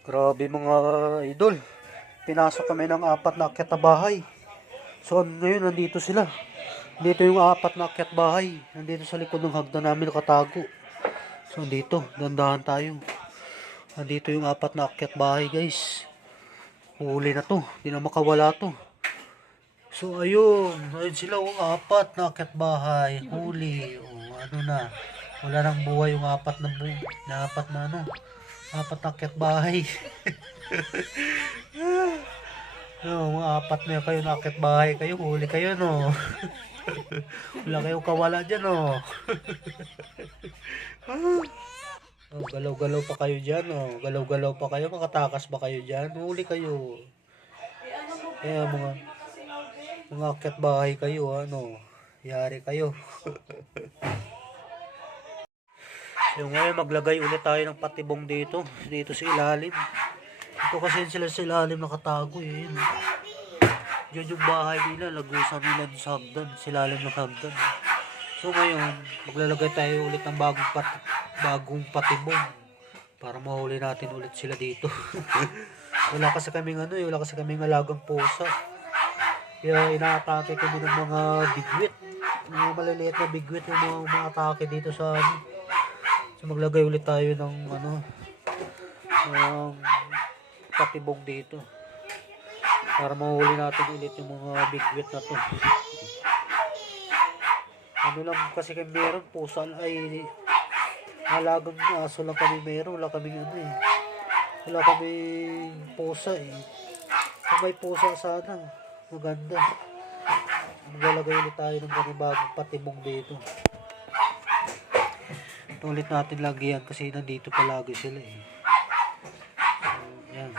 Grabe mga idol. Pinasok kami ng apat na akyat na bahay. So ngayon nandito sila. Dito yung apat na akyat bahay. Nandito sa likod ng hagdan namin nakatago. So dito, dandahan tayo. Nandito yung apat na akyat bahay guys. Huli na to. Hindi na makawala to. So ayun, ayun sila yung apat na akyat bahay. Huli. O, ano na. Wala nang buhay yung apat na bu na apat na ano. Apat na akyat bahay. No, mga apat na kayo na akyat bahay kayo, huli kayo no. Wala kayong kawala dyan no. oh, galaw-galaw pa kayo dyan no. Galaw-galaw pa kayo, makatakas ba kayo dyan? Huli kayo. Kaya mga mga akyat bahay kayo ano. Yari kayo. So ngayon maglagay ulit tayo ng patibong dito. Dito sa ilalim. Ito kasi sila sa ilalim nakatago eh. Yun. Diyan yung bahay nila, lagusan nila sa hagdan, sa ilalim ng hagdan. So ngayon, maglalagay tayo ulit ng bagong, pat bagong patibong para mahuli natin ulit sila dito. wala kasi kaming ano eh, wala kasi kaming alagang pusa. Kaya inaatake kami ng mga bigwit. Mga maliliit na bigwit yung mga, mga atake dito sa ano. So maglagay ulit tayo ng ano, ng patibong dito. Para mahuli natin ulit yung mga bigwit na to. Ano lang kasi kami meron pusa ay halagang aso lang kami meron. Wala kaming ano eh. Wala kami pusa eh. Kung may pusa sana. Maganda. Maglalagay ulit tayo ng panibagong patibong dito ito ulit natin lagyan kasi nandito palagi sila eh yan.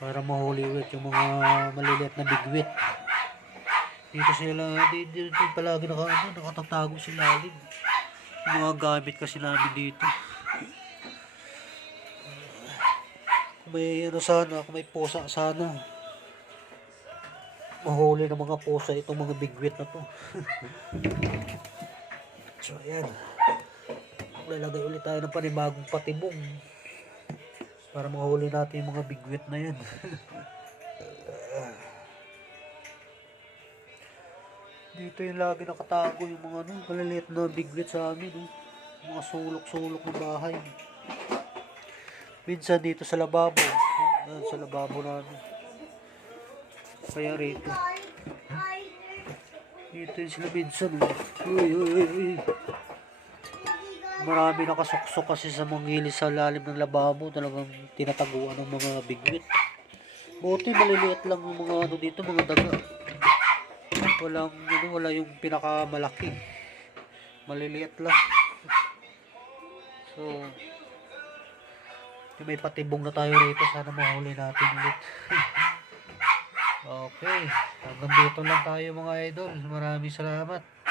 Para mahuli ulit yung mga maliliit na bigwit. Dito sila, dito, dito palagi naka, ano, nakatatago sila lalim. Yung mga gamit kasi namin dito. May ano sana, kung may pusa sana. Mahuli ng mga pusa itong mga bigwit na to. so, ayan. Lalagay ulit tayo ng panibagong patibong para mahuli natin yung mga bigwit na yan. Dito yung lagi nakatago yung mga ano, maliliit na bigwit sa amin. Oh. Mga sulok-sulok ng bahay. Minsan dito sa lababo. Oh, sa lababo namin. Kaya rito. Dito yung sila minsan. Oh. Uy, uy, uy. Marami nakasuksok kasi sa mangili sa lalim ng lababo. Talagang tinataguan ng mga bigwit. Buti maliliit lang yung mga ano dito, mga daga. Walang, ano, wala yung pinakamalaki. Maliliit lang. So, may patibong na tayo rito. Sana mahuli natin ulit. okay. Hanggang dito lang tayo mga idol. Maraming salamat.